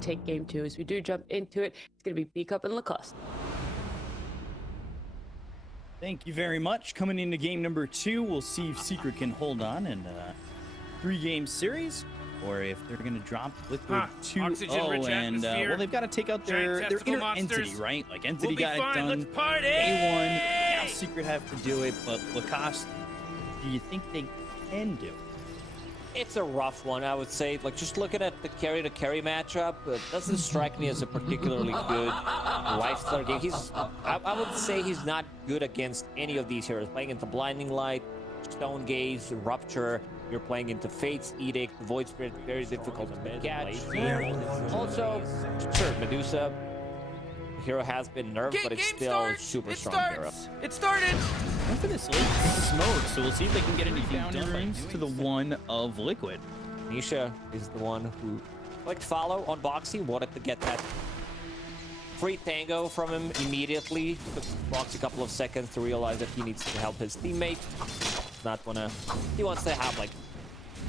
take game two. As we do jump into it, it's going to be Peacup and Lacoste. Thank you very much. Coming into game number 2, we'll see if Secret can hold on in a 3-game series, or if they're going to drop Liquid 2-0. And well, they've got to take out their inner entity, right? Like Entity got it done A1. Now Secret have to do it, but Lacoste, do you think they can do it? It's a rough one, I would say. Like, just looking at the carry-to-carry matchup, it doesn't strike me as a particularly good lifestyle game. I would say he's not good against any of these heroes. Playing into Blinding Light, Stone Gaze, Rupture, you're playing into Fate's Edict, Void Spirit, very difficult to catch. Also, sure, Medusa, the hero has been nerfed, but it's still a super strong hero. It started! For this late smoke, so we'll see if they can get any down to the one of Liquid. Nisha is the one who clicked follow on Boxy, wanted to get that free tango from him immediately. Took Boxy a couple of seconds to realize that he needs to help his teammate. He wants to have like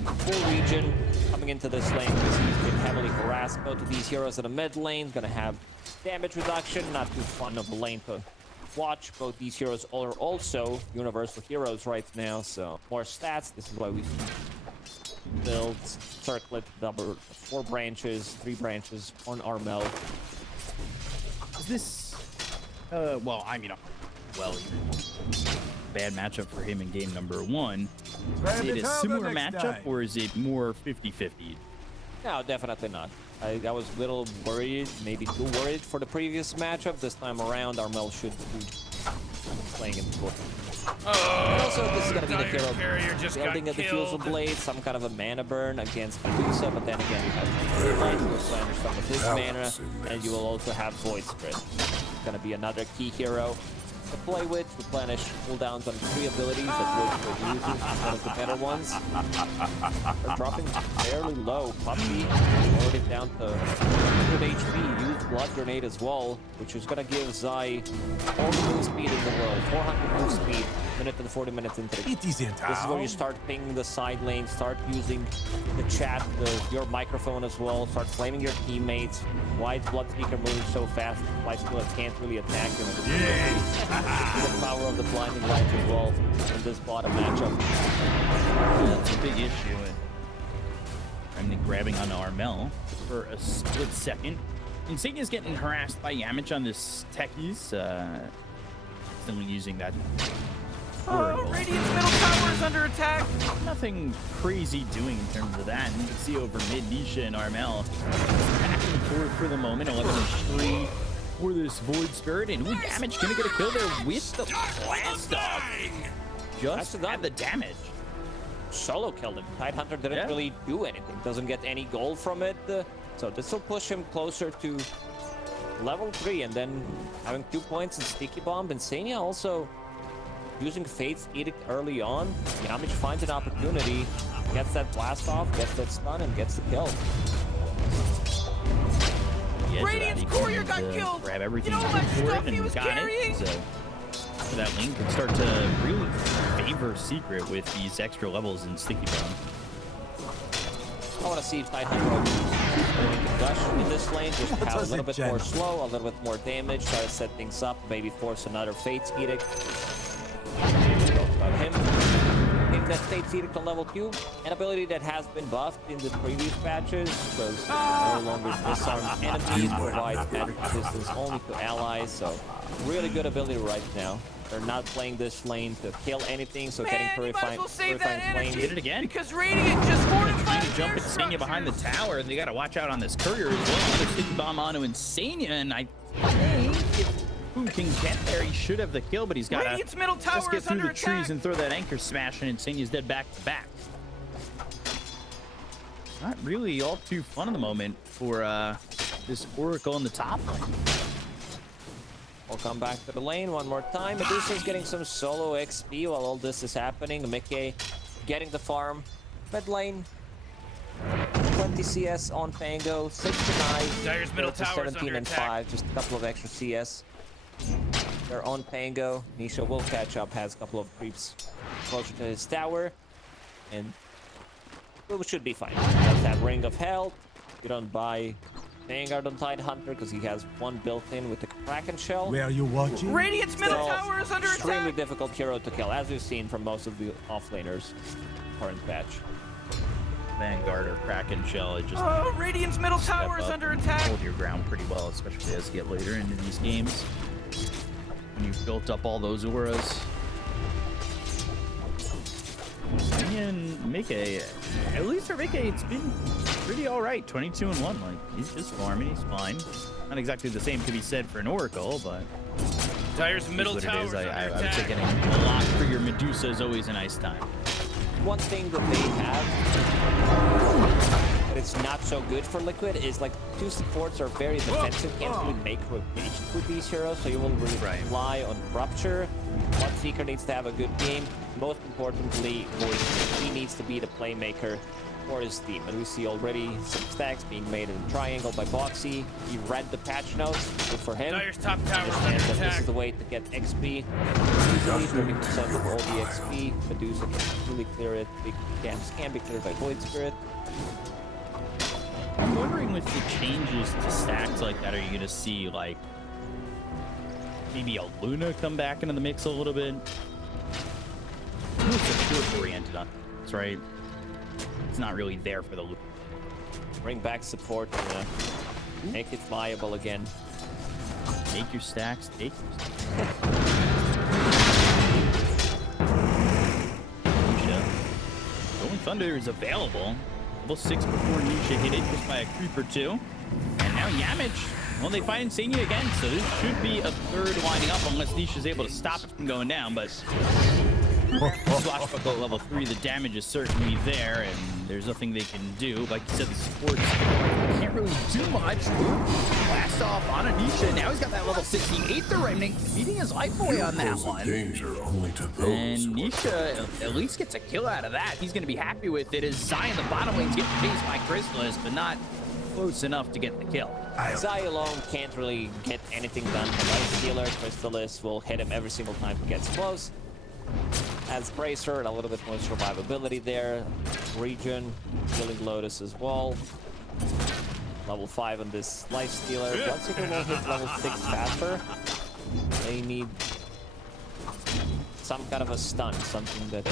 full region coming into this lane because he's been heavily harassed. Both of these heroes in the mid lane gonna have damage reduction, not too fun of a lane to watch. Both these heroes are also universal heroes right now, so more stats. This is why we builds circlet, double 4 branches, 3 branches on Armel. Is this well, I mean, well, bad matchup for him in game number 1. Is it a similar matchup or is it more 50-50? No, definitely not. I was a little worried, maybe too worried for the previous matchup. This time around, Armel should be playing in the book. Also, this is going to be the hero building a Diffusal Blade, some kind of a mana burn against Medusa, but then again, you have Light, you will replenish some of his mana, and you will also have Void Spirit. It's going to be another key hero to play with, replenish cooldowns on 3 abilities that Void Spirit uses, one of the better ones. They're dropping fairly low. Puppy lowered it down to 100 HP, used Blood Grenade as well, which is going to give Zai all the move speed in the world, 400 move speed, minute and 40 minutes into the game. This is where you start pinging the side lane, start using the chat, your microphone as well, start flaming your teammates. Why is Bloodseeker moving so fast? Why Skillet can't really attack him? The power of the Blinding Light as well in this bottom matchup. That's a big issue. And then grabbing onto Armel for a split second. Insignia's getting harassed by Yamich on this techies. Still using that. Oh, Radiant's middle tower is under attack. Nothing crazy doing in terms of that. And you can see over mid, Nisha and Armel back and forth for the moment. 11-3 for this Void Spirit. And Yamich gonna get a kill there with the blast off. Just had the damage. Solo killed him. Tidehunter didn't really do anything. Doesn't get any gold from it. So this will push him closer to level 3, and then having 2 points in Sticky Bomb. And Senia also using Fate's Edict early on. Yamich finds an opportunity, gets that blast off, gets that stun, and gets the kill. Radiant's courier got killed. Grab everything you know what stuff he was got carrying? it. So that lane can start to really favor Secret with these extra levels in Sticky Bomb. I want to see if Tidehunter is going to gush in this lane, just have a little bit more slow, a little bit more damage, try to set things up, maybe force another Fate's Edict. About him. Take that Fate's Edict on level 2, an ability that has been buffed in the previous patches, because no longer disarms enemies, provides magic resistance only to allies, so really good ability right now. They're not playing this lane to kill anything, so getting Purifying Flame. Did it again? Because Radiant just fortified trying to jump Insania behind the tower, and they got to watch out on this courier as well. Another Sticky Bomb onto Insania, and I think if Boom can get there, he should have the kill, but he's got to just get through the trees and throw that anchor smash, and Insania's dead back to back. Not really all too fun at the moment for this Oracle in the top lane. We'll come back to the lane one more time. Medusa's getting some solo XP while all this is happening. Mickey getting the farm. Mid lane, 20 CS on Pango, 69. Dyer's middle tower 17 and 5, just a couple of extra CS. They're on Pango. Nisha will catch up, has a couple of creeps closer to his tower, and we should be fine. Does have Ring of Health. You don't buy Vanguard on Tidehunter because he has one built in with the Kraken Shell. Where are you watching? Radiant's middle Still tower is under extremely attack. difficult hero to kill, as we've seen from most of the offlaners current patch. Vanguard or Kraken Shell, it just Oh, Radiant's middle step tower is up under and attack. hold your ground pretty well, especially as you get later into these games. When you've built up all those auras. And Mickey, at least for Mickey, it's been pretty alright. 22-1. Like, he's just farming, he's fine. Not exactly the same could be said for an Oracle, but Dire's it's middle what it tower is. is under I would attack. say getting a lot for your Medusa is always a nice time. One thing that they have that it's not so good for Liquid is like two supports are very defensive, can't really make rotations with these heroes, so you will rely on Rupture. Bloodseeker needs to have a good game. Most importantly, he needs to be the playmaker for his team. And we see already some stacks being made in a triangle by Boxy. He read the patch notes, good for him. Dire's top tower is under Understands that this attack. is the way to get XP. Easily 30% of all the XP. Medusa can really clear it. Big camps can be cleared by Void Spirit. I'm wondering with the changes to stacks like that, are you going to see, like, maybe a Luna come back into the mix a little bit? It's support-oriented on this, right? It's not really there for the Luna. Bring back support and make it viable again. Take your stacks, take your stacks. Nisha. Rolling Thunder is available. Level 6 before Nisha hit it just by a creep or two. And now Yamich. Well, they find Insania again, so this should be a third lining up unless Nisha's able to stop it from going down, but Swashbuckle at level 3, the damage is certainly there, and there's nothing they can do. Like you said, the supports can't really do much. Blast off on Anisha. Now he's got that level 68, the Remnant, beating his life away on that one. Danger only to those. And Nisha at least gets a kill out of that. He's going to be happy with it as Zion, the bottom lane's getting chased by Chrysalis, but not close enough to get the kill. Zai alone can't really get anything done. The Life Stealer, Chrysalis will hit him every single time he gets close. As Bracer, and a little bit more survivability there. Region, Healing Lotus as well. Level 5 on this Life Stealer. Bloodseeker will hit level 6 faster. They need some kind of a stun, something that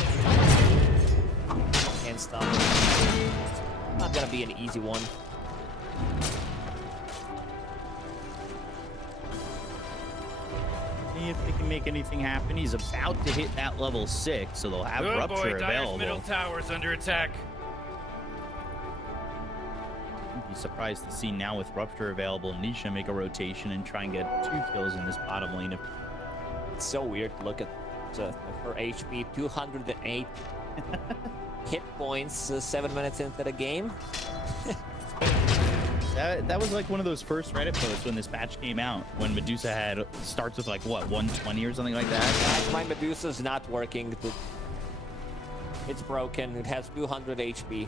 can stun. Not gonna be an easy one. See if they can make anything happen. He's about to hit that level 6, so they'll have Oh Rupture boy, Dire's available. middle tower is under attack. I'd be surprised to see now with Rupture available, Nisha make a rotation and try and get 2 kills in this bottom lane. It's so weird to look at her HP, 208 hit points 7 minutes into the game. That was like one of those first Reddit posts when this patch came out, when Medusa had starts with like what, 120 or something like that. My Medusa's not working. It's broken. It has 200 HP.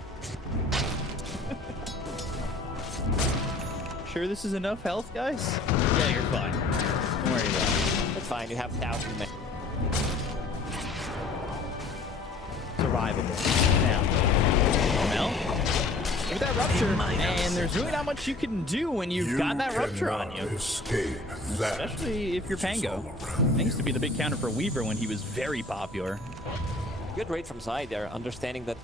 Sure this is enough health, guys? Yeah, you're fine. Don't worry about it. It's fine. You have 1,000 men. Survivable. Now, Mel, give that Rupture, and there's really not much you can do when you've got that Rupture on you. Escape that. Especially if you're Pango. That used to be the big counter for Weaver when he was very popular. Good read from Zai there, understanding that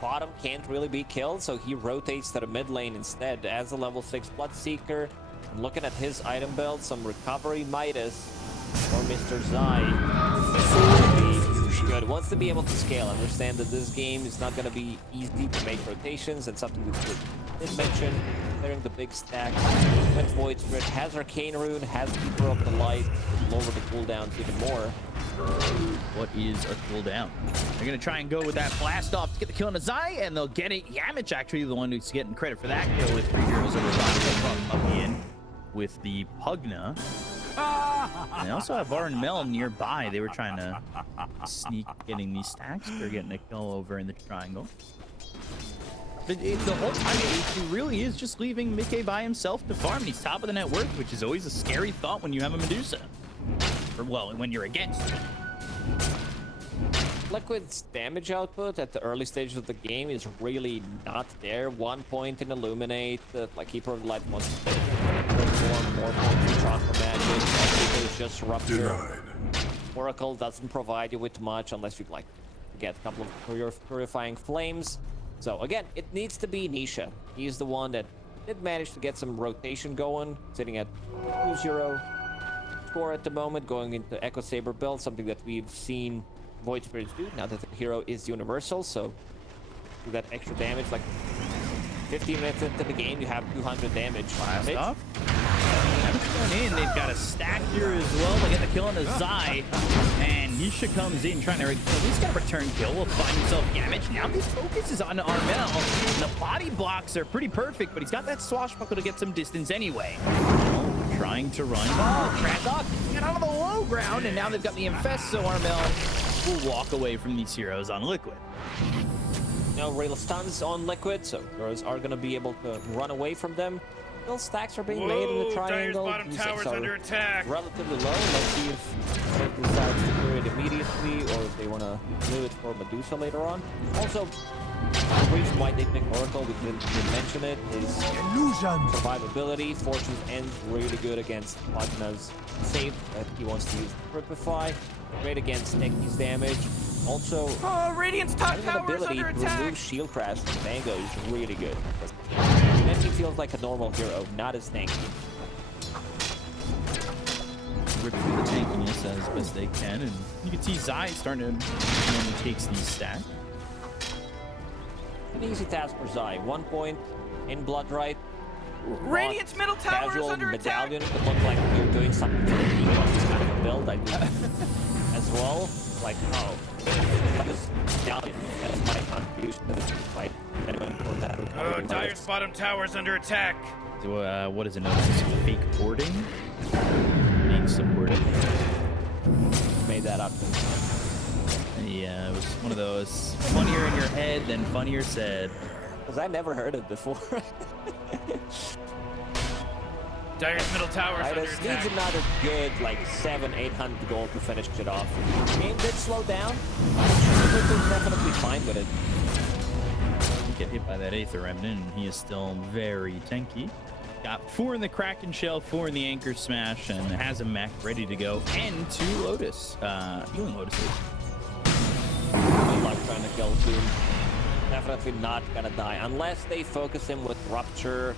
bottom can't really be killed, so he rotates to the mid lane instead as a level 6 Bloodseeker. And looking at his item build, some Recovery Midas or Mr. Zai. Good. Wants to be able to scale. Understand that this game is not going to be easy to make rotations, and something that we did mention, clearing the big stacks. With Void Spirit, has Arcane Rune, has Keeper of the Light, lower the cooldowns even more. What is a cooldown? They're going to try and go with that blast off to get the kill on the Zai, and they'll get it. Yamich actually the one who's getting credit for that kill with 3 heroes over up in with the Pugna. And they also have Var and Mel nearby. They were trying to sneak getting these stacks. They're getting a kill over in the triangle. But the whole time, it really is just leaving Mickey by himself to farm. And he's top of the net worth, which is always a scary thought when you have a Medusa. Or, well, when you're against it. Liquid's damage output at the early stages of the game is really not there. 1 point in Illuminate, like Keeper of Light wants to more points in Chakra Magic. It's just Rupture. Denied. Oracle doesn't provide you with much unless you like get a couple of Purifying Flames. So again, it needs to be Nisha. He's the one that did manage to get some rotation going, sitting at 2-0 score at the moment, going into Echo Saber build, something that we've seen Void Spirits do now that the hero is universal. So do that extra damage, like 15 minutes into the game, you have 200 damage. Blast off. Going in, they've got a stack here as well. They get the kill on the Zai, and Nisha comes in trying to he's got a return kill. Will find himself damage. Now his focus is on Armel. The body blocks are pretty perfect, but he's got that swashbuckle to get some distance anyway. Trying to run. Oh, Tradoc got out of the low ground, and now they've got the Infest, so Armel will walk away from these heroes on Liquid. No real stuns on Liquid, so heroes are going to be able to run away from them. Still stacks are being made in the triangle. Dyer's bottom tower's under attack. Relatively low. Let's see if they decide to clear it immediately or if they want to do it for Medusa later on. Also, the reason why they pick Oracle, we didn't mention it, is survivability. Fortune's End really good against Magna's save that he wants to use to Ripify. Great against Neki's damage. Also, Radiant's top having an tower's ability under to attack. remove shield crash from Mango is really good. Neki feels like a normal hero, not as tanky. Rip through the tankiness as best they can, and you can see Zai starting to when he takes these stacks. An easy task for Zai. 1 point in Bloodright. Radiant's middle tower is Casual under attack. medallion could look like you're doing something for the team on this kind of build. I do as well. Like, oh, this medallion. That's my contribution to this fight. Anyone for that? Dyer's bottom tower's under attack. So, what is it known as? Fake boarding? Being supported. Made that up. Yeah, it was one of those funnier in your head than funnier said. Because I never heard it before. Dyer's middle tower's under Needs attack. another good, like, 700-800 gold to finish it off. Game did slow down. Liquid's definitely fine with it. Get hit by that Aether Remnant, and he is still very tanky. Got 4 in the Kraken Shell, 4 in the Anchor Smash, and has a mech ready to go, and 2 Lotus, healing Lotuses. Good luck trying to kill Doom. Definitely not gonna die unless they focus him with Rupture.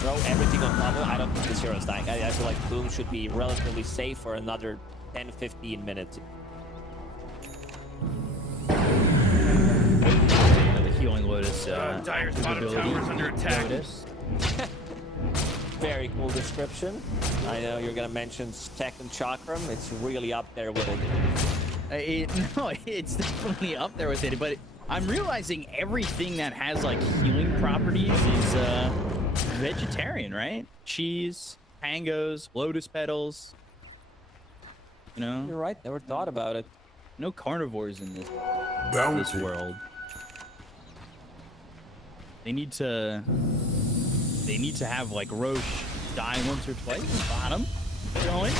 Throw everything on Manu. I don't think this hero's dying. I feel like Doom should be relatively safe for another 10-15 minutes. The healing Lotus. Dyer's bottom tower's under attack. Lotus. Very cool description. I know you're gonna mention Tech and Chakram. It's really up there with it. No, it's definitely up there with it, but I'm realizing everything that has like healing properties is vegetarian, right? Cheese, tangos, lotus petals. You know, You're right. Never thought about it. no carnivores in this Bounty. world. They need to have like Roche die once or twice. Bottom, killing.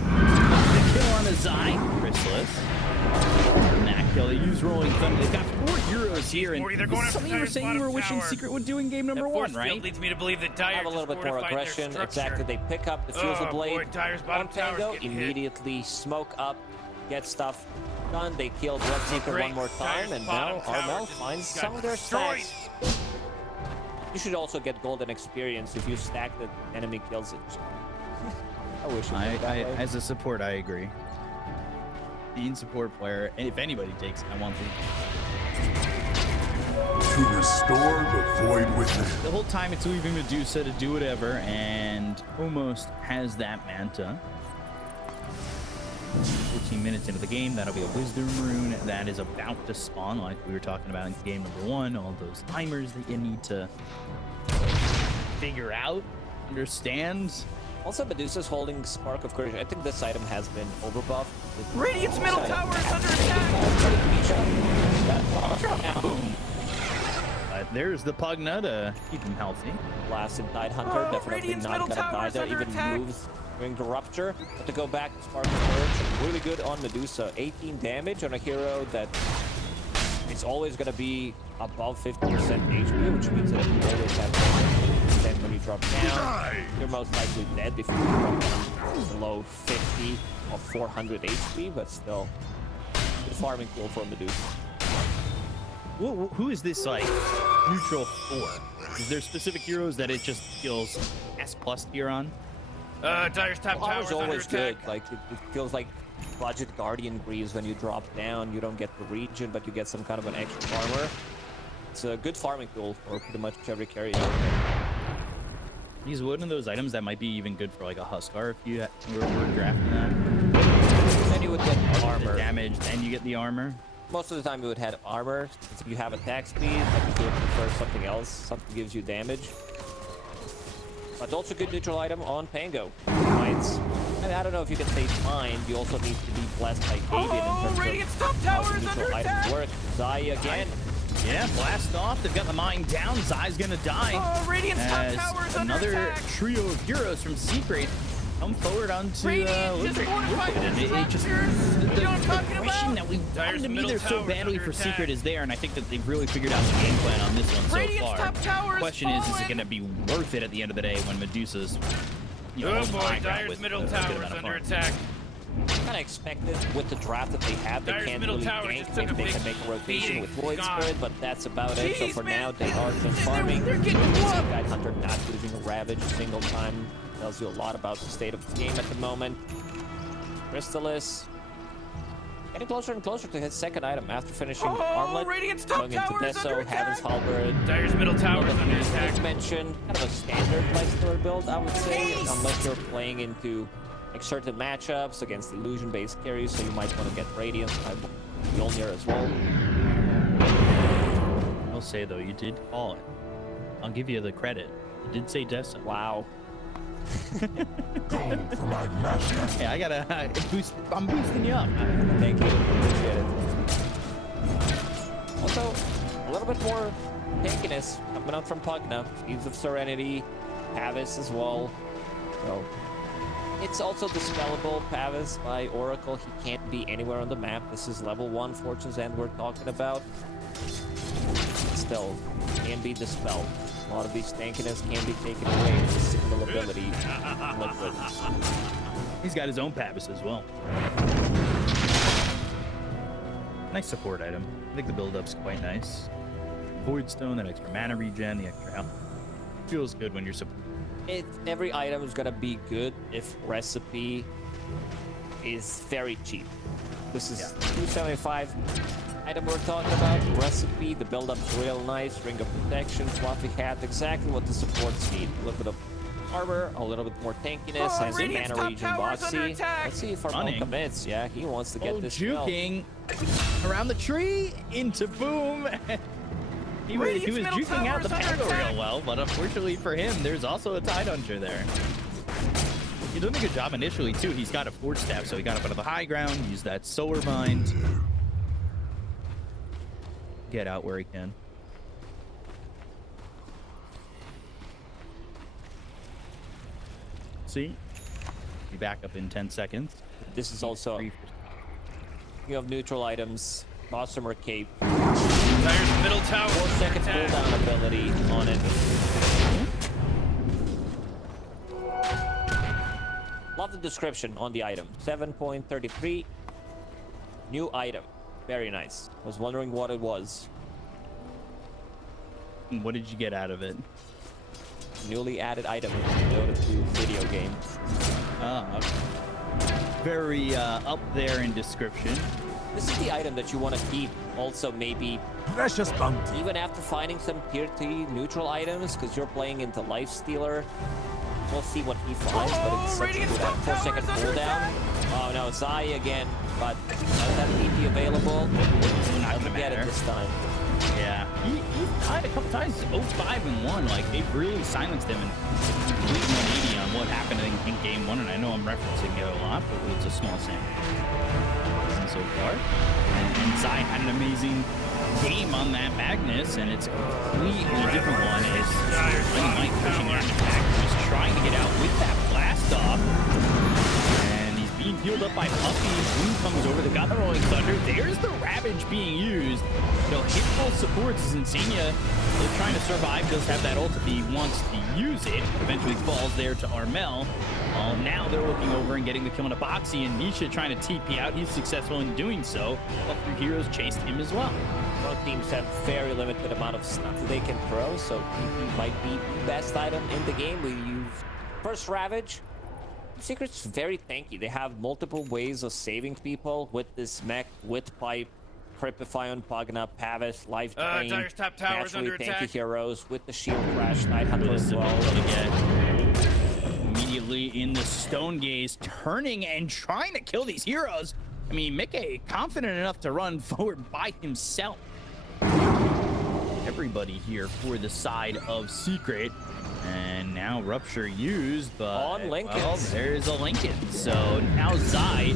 The kill on the Zai, Chrysalis. And that kill. They use Rolling Thunder. They've got 4 heroes here, and Morty, they're going this is after something you were Dyer's saying you were bottom wishing tower. Secret would do in game number 1, Force right? field leads me to believe that Dire Have a little bit more aggression. Exactly. They pick up the Fusil Blade boy, Dyer's bottom on tower's Tango, getting hit. immediately smoke up, get stuff done. They kill Bloodseeker great. one more time, Dyer's and bottom now tower Armel just finds got some of their destroyed. stacks. You should also get golden experience if you stack the enemy kills it. I wish it I was that way. as a support, I agree. Being support player, and if anybody takes, I want To restore the void within. the whole time it's leaving Medusa to do whatever, and almost has that Manta. 14 minutes into the game, that'll be a Wisdom Rune that is about to spawn, like we were talking about in game number 1. All those timers that you need to figure out, understand. Also, Medusa's holding Spark of Courage. I think this item has been overbuffed. Radiant's middle tower is under attack. But there's the Pugna to keep him healthy. Blasted Tidehunter, definitely Radiant's not middle gonna tower die is there. under Even attack. moves doing the rupture. But to go back to Spark Surge, really good on Medusa. 18 damage on a hero that it's always going to be above 50% HP, which means that you always have. Then when you drop down, you're most likely dead if you drop down below 50 or 400 HP, but still good farming tool for Medusa. Who is this, like, neutral for? Is there specific heroes that it just feels S+ tier on? Dire's top tower Power's always good. Like, it feels like budget Guardian Greaves when you drop down. You don't get the region, but you get some kind of an extra armor. It's a good farming tool for pretty much every carry. He's one of those items that might be even good for, like, a Huskar if you were drafting that. Then you would get armor. The damage, then you get the armor. Most of the time you would have armor. If you have attack speed, I think you would prefer something else. Something gives you damage. But also good neutral item on Pango. Mines. I don't know if you can say mine. You also need to be blessed by Gabian in terms Radiant's top of tower how is neutral under items attack. work. Zai again. Yeah, blast off. They've got the mine down. Zai's gonna die. Radiant's top As tower is under another attack. trio of heroes from Secret come forward onto Radiant just fortified the just structures. You know what I'm talking question about? that we Dire's wanted to be middle there so tower's badly under for attack. Secret is there, and I think that they've really figured out the game plan on this one so Radiant's far. top tower is Question is it fallen. going to be worth it at the end of the day when Medusa's, you know, Oh on boy, high ground Dire's with middle a good tower is amount of under farm. attack. Kind of expected with the draft that they have. They Dire's can't middle really tower gank. just took Maybe a they big can make a rotation beating. with Void God. Spirit, but that's about it. So Jeez, for man. now, they are just farming. They're getting whooped. Guide Hunter not losing a Ravage a single time. Tells you a lot about the state of the game at the moment. Crystallis getting closer and closer to his second item after finishing Armlet. Radiant's top Going into tower is under Deso, Heaven's attack. Halberd. Dire's middle tower is under attack. As mentioned, kind of a standard Lightstealer build, I would say, unless you're playing into like certain matchups against illusion-based carries, so you might want to get Radiance, Mjolnir as well. I'll say though, you did call it. I'll give you the credit. You did say Deso. Wow. Go for my master. Hey, I gotta boost. I'm boosting you up. Thank you. Appreciate it. Also, a little bit more tankiness coming out from Pugna. Seeds of Serenity, Pavis as well. So it's also dispellable. Pavis by Oracle. He can't be anywhere on the map. This is level 1 Fortune's End we're talking about. Still, can be dispelled. A lot of these tankiness can be taken away with the signal ability liquid. He's got his own Pavis as well. Nice support item. I think the build-up's quite nice. Void Stone, that extra mana regen, the extra health. Feels good when you're support. Every item is gonna be good if recipe is very cheap. This is 275 item we're talking about. Recipe, the build-up's real nice. Ring of Protection, Fluffy Hat, exactly what the supports need. A little bit of armor, a little bit more tankiness, has a Radiant's mana top regen tower is under boxy. attack. Let's see if our Running. commits. Yeah, he wants to get Oh, this spell. juking around the tree into boom. He was Radiant's middle juking out the tower is under Pango attack. real well, but unfortunately for him, there's also a Tide Hunter there. He's doing a good job initially too. He's got a Forge Staff, so he got up onto the high ground, use that Solar Bind. Get out where he can. See? Be back up in 10 seconds. This is also, you have neutral items, Gossamer Cape, Dire's middle tower is 4 under second attack. cooldown ability on it. Love the description on the item. 7.33. New item. Very nice. Was wondering what it was. What did you get out of it? Newly added item in Dota 2 video game. Very up there in description. This is the item that you want to keep. Also, maybe Precious bounty. even after finding some tier 3 neutral items, because you're playing into Lifestealer. We'll see what he finds, but it's such a Radiant's good top 4 tower second is under cooldown. Oh no, Zai again, but does that PP available? Not Doesn't gonna get it matter. this time. Yeah, he's died a couple times. 0-5-1. Like they've really silenced him and complete 180 on what happened in game 1. And I know I'm referencing it a lot, but it's a small sample so far. And Zai had an amazing game on that Magnus, and it's a completely different one. Is Mike pushing out the back, just trying to get out with that blast off. healed up by Puppy. Boom comes over. They got the Rolling Thunder. There's the Ravage being used. No hit full supports as Insania still trying to survive. Does have that ult if he wants to use it. Eventually falls there to Armel. Now they're looking over and getting the kill on a Boxy, and Nisha trying to TP out. He's successful in doing so. All three heroes chased him as well. Both teams have very limited amount of stuff that they can throw, so TP might be the best item in the game. We use first Ravage. Secret's very tanky. They have multiple ways of saving people with this mech, with Pipe, Cripify on Pugna, Pavis, Life Drain, Dyer's top tower's naturally under tanky attack. heroes with the Shield Crash, Night Hunter as well. Immediately in the Stone Gaze, turning and trying to kill these heroes. I mean, Mickey confident enough to run forward by himself. Everybody here for the side of Secret. And now Rupture used, but on Lincoln. Well, there's a Lincoln. So now Zai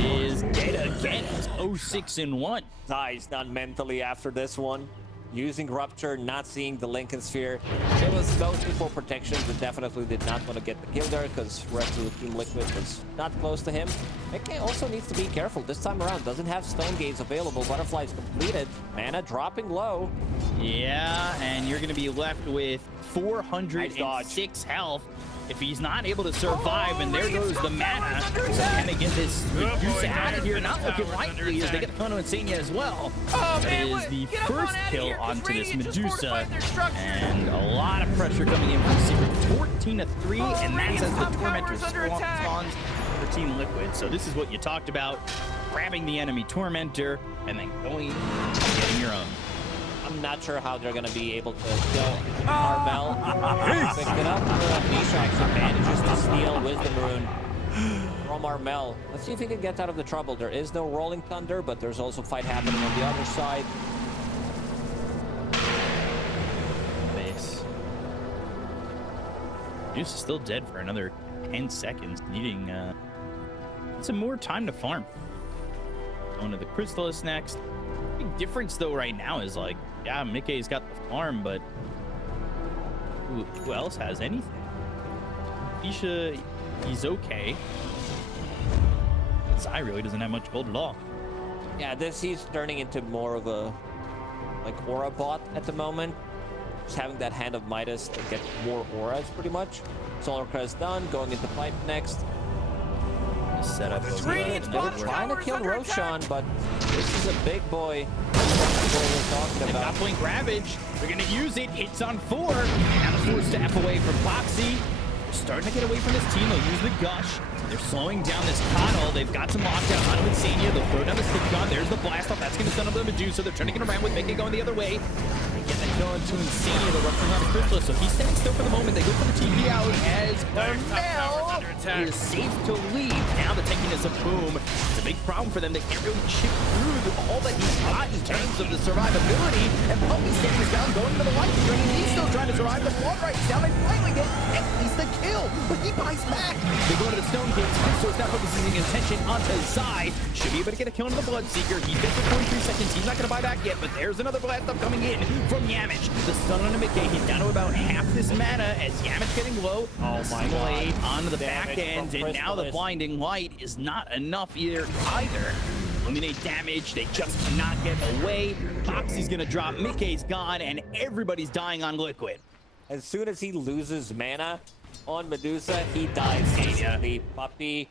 is dead again. It's 0-6-1. Zai's done mentally after this one. Using Rupture, not seeing the Lincoln Sphere. It was mostly for protection, but definitely did not want to get the kill there because the rest of the Team Liquid was not close to him. Mickey also needs to be careful. This time around, doesn't have Stone Gaze available. Butterfly's completed. Mana dropping low. Yeah, and you're going to be left with 406 health. If he's not able to survive, and there goes the mana, can they get this Medusa out of here? Not looking likely as they get the Kono Insania as well. That is the first kill onto this Medusa, and a lot of pressure coming in from Secret. 14-3, and that's as the Tormentor spawns for Team Liquid. So this is what you talked about, grabbing the enemy Tormentor, and then going and getting your own. I'm not sure how they're going to be able to kill Armel. Picked it up. Nisha actually manages to steal Wisdom Rune from Armel. Let's see if he can get out of the trouble. There is no Rolling Thunder, but there's also fight happening on the other side. Base. Juice is still dead for another 10 seconds, needing some more time to farm. Going to the Crystallis next. Big difference though right now is like, yeah, Mickey's got the farm, but who else has anything? Isha, he's okay. Zai really doesn't have much gold at all. Yeah, he's turning into more of a like aura bot at the moment. Just having that Hand of Midas to get more auras pretty much. Solar Crest done, going into Pipe next. Set up They're trying to kill Roshan, but this is a big boy. They've got Blink Ravage. They're going to use it. Hits on 4. Now the 4 step away from Boxy. They're starting to get away from this team. They'll use the Gush. They're slowing down this Connell. They've got some lockdown on Insania. They'll throw down the stick gun. There's the blast off. That's going to stun up the Medusa. They're turning it around with Mickey going the other way. They get the kill into Insania. They're rushing on the Crystal. So he's standing still for the moment. They go for the TP out as Armel is safe to leave. Now the tankiness of Boom. It's a big problem for them. They can't really chip through all that he's got in terms of the survivability. And Puppy standing his ground, going to the light drain. He's still trying to survive. The floor right down. They finally get at least the kill, but he bites back. They go to the Stone Gates. So it's now focusing attention onto Zai. Should be able to get a kill into the Bloodseeker. He's dead for 43 seconds. He's not going to buy back yet, but there's another blast up coming in from Yamich. The stun on Mickey. He's down to about half this mana as Yamich getting low. Oh my god. Onto the back end, and now the blinding light is not enough either. Eliminate damage. They just cannot get away. Boxy's going to drop. Mickey's gone, and everybody's dying on Liquid. As soon as he loses mana on Medusa, he dies instantly. Puppy,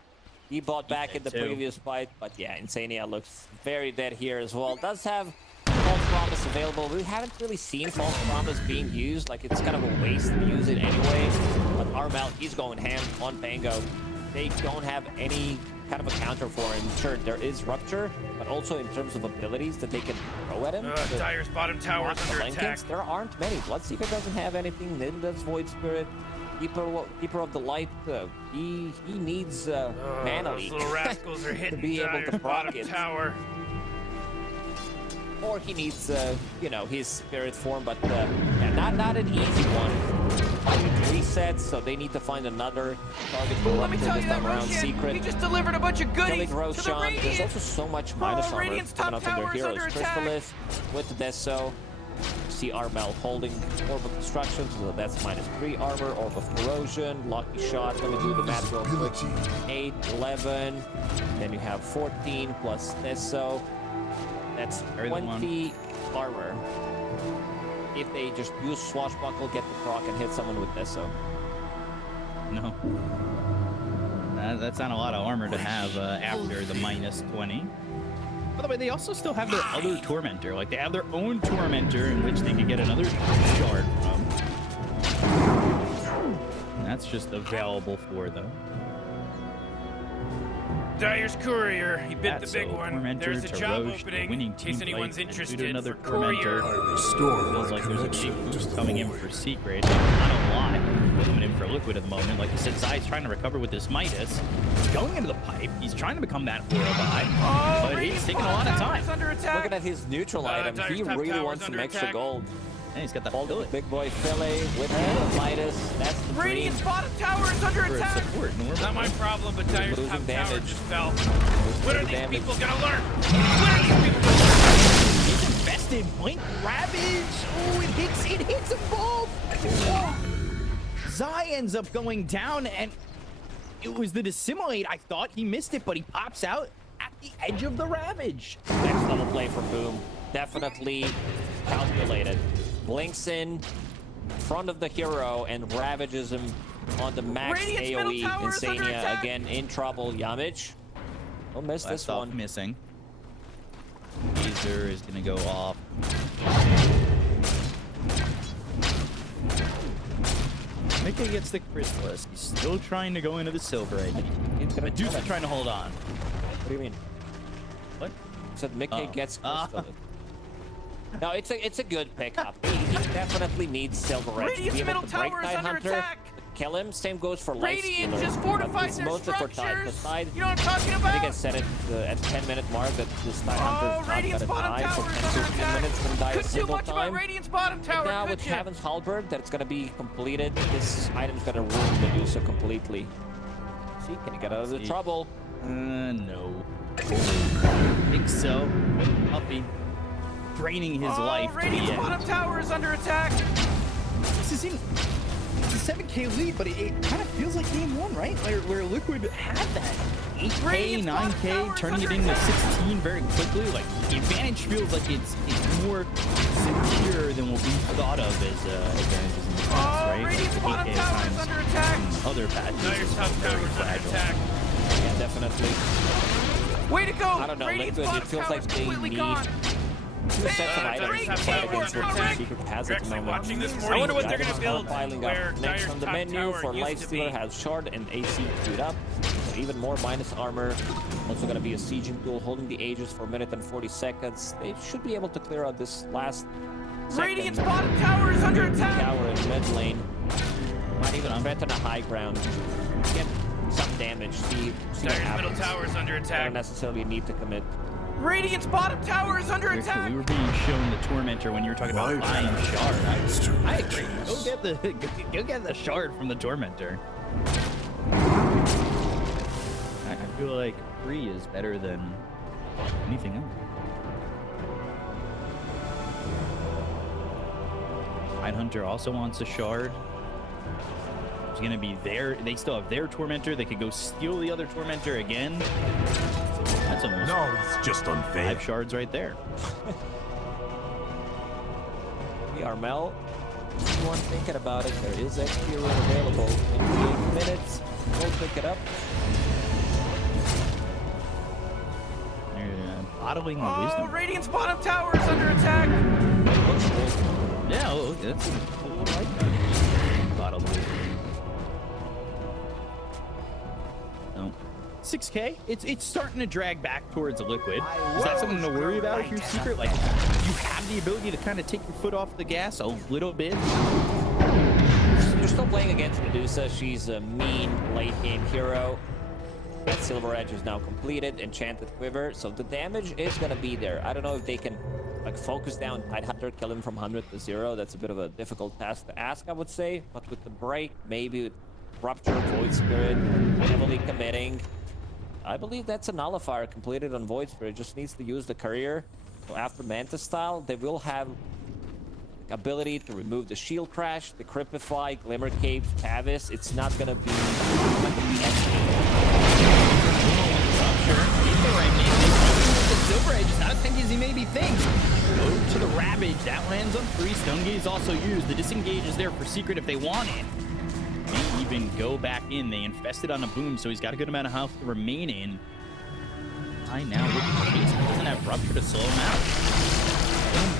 he bought back in the previous fight, but yeah, Insania looks very dead here as well. Does have False Promise available. We haven't really seen False Promise being used. Like, it's kind of a waste to use it anyway. But Armel, he's going ham on Pango. They don't have any kind of a counter for him. Sure, there is Rupture, but also in terms of abilities that they can throw at him. Dyer's bottom tower is under attack. There aren't many. Bloodseeker doesn't have anything. Neither does Void Spirit. Keeper of the Light. He needs mana leak Little rascals are to hitting be able to Dyer's proc bottom it. tower. Or he needs, you know, his spirit form, but yeah, not an easy one. Resets, so they need to find another target for Let me Rupture tell this you that time around. Roshan, Secret. he just delivered a bunch of goodies Killing to the Roshan. There's Radiant. also so much minus armor Radiant's coming top up in their tower is heroes. under attack. Crystallis with the Deso. See Armel holding Orb of Destruction, so that's -3 armor. Orb of Corrosion, Lucky Shot. Let me do the math real quick. 8, 11. Then you have 14 plus this, so that's 20 armor. If they just use Swashbuckle, get the proc, and hit someone with this, so. No. That's not a lot of armor to have after the -20. By the way, they also still have their other Tormentor. Like, they have their own Tormentor in which they can get another shard from. And that's just available for them. Dire's Courier. He bit That's the big so one. Tormentor There's a to job Roche, the opening winning in case team anyone's fight, and interested. shoot another For Courier. Tormentor. I restore Feels my like there's a big connection to boost coming in the for Secret. Not a lot coming in for Liquid at the moment. Like I said, Zai's trying to recover with this Midas. He's going into the pipe. He's trying to become that Aura guy, but he's taking a lot of time. Under attack. Looking at his neutral item, Dire's he top really tower's wants some under extra attack. gold. And he's got that Hold ability. the big boy Philly with the Midas. That's the dream. Radiant's bottom tower is under For a attack. support, normally. Not my problem, but Dire's Losing top tower damage. just fell. When are these damage. people gonna learn? When are these people gonna learn? He's invested. Blink Ravage. Oh, it hits them both. Oh. Zai ends up going down, and it was the Dissimulate. I thought he missed it, but he pops out at the edge of the Ravage. Next level play for Boom. Definitely calculated. Blinks in front of the hero and ravages him on the max Radiant's AoE. middle tower is under Insania attack. again in trouble. Yamich. Don't miss this Last off one. missing. Laser is gonna go off. Mickey gets the Chrysalis. He's still trying to go into the Silver Edge. Medusa trying to hold on. What do you mean? What? Said Mickey Oh. gets Crystal. No, it's a good pickup. He definitely needs Silver Edge to Radiant's be able middle to break tower is Tide under Hunter. attack. Kill him. Same goes for Life Radiant Stealer. just But fortified it's their mostly for Tide. The structures. Tide, You know what I'm talking I about? think I said it at the 10-minute mark that this Tide Hunter's not Radiant's gonna bottom die for tower is 10, under 15 attack. minutes and die a Couldn't do single much about time. Radiant's bottom tower, Now could with ya? Heaven's Halberd that's gonna be completed, this item's gonna ruin Medusa completely. See, can you get out of the trouble? No. Think so. Uppy. Draining his life to the Radiant's end. bottom tower is under attack. This is in. It's a 7K lead, but it kind of feels like game one, right? Where Liquid had that 8K, Radiant's bottom 9K, tower is turning it under into attack. 16 very quickly. Like the advantage feels like it's more secure than what we thought of as advantages in the past, right? Radiant's Like, the bottom 8K tower is times under attack. in other patches. Dire's is top very tower is under fragile. attack. Yeah, definitely. Way to go! I don't know, Radiant's Liquid, it bottom feels tower like is they completely need gone. two sets of Dire's items top to tower fight is against what under attack. Secret has We're at the actually moment. watching this I morning. wonder what they're Items gonna build piling up where next Dire's on the top menu tower for used Life to Stealer be. has Shard and AC queued up. So even more minus armor. Also gonna be a sieging tool holding the Aegis for a minute and 40 seconds. They should be able to clear out this last Radiant's second bottom tower is under attack. tower in mid lane. Not even on. Threaten a high ground. Get some damage. See what Dire's middle happens. tower is under Don't attack. necessarily need to commit. Radiant's bottom tower is under attack. We were being shown the Tormentor when you were talking about My buying path Shard. leads to I agree. riches. Go get the Shard from the Tormentor. I feel like free is better than anything else. Hunter also wants a Shard. It's gonna be there. They still have their Tormentor. They could go steal the other Tormentor again. That's almost No, it's just unfair. 5 shards right there. The Armel, if you weren't thinking about it, there is XP room available in 8 minutes. Go pick it up. Bottling the Oh, wisdom. Radiant's bottom tower is under attack. Looks cool. Yeah, oh, that's cool. I like that. Bottle of wisdom. No. 6K? It's starting to drag back towards Liquid. Is that something to worry about if you're Secret? Like, you have the ability to kind of take your foot off the gas a little bit. You're still playing against Medusa. She's a mean late game hero. That Silver Edge is now completed, Enchanted Quiver, so the damage is gonna be there. I don't know if they can like focus down Tide Hunter, kill him from 100 to 0. That's a bit of a difficult task to ask, I would say. But with the break, maybe with Rupture, Void Spirit, heavily committing. I believe that's a nullifier completed on Void Spirit. Just needs to use the Courier. So after Mantis style, they will have ability to remove the shield crash, the Cripify, Glimmer Cape, Tavis. It's not gonna be Silver Edge is not as tanky as he maybe thinks. Go to the Ravage. That lands on 3. Stone Gate is also used. The disengage is there for Secret if they want it. They even go back in. They infested on a boom, so he's got a good amount of health to remain in. I now with the chase, but doesn't have Rupture to slow him out.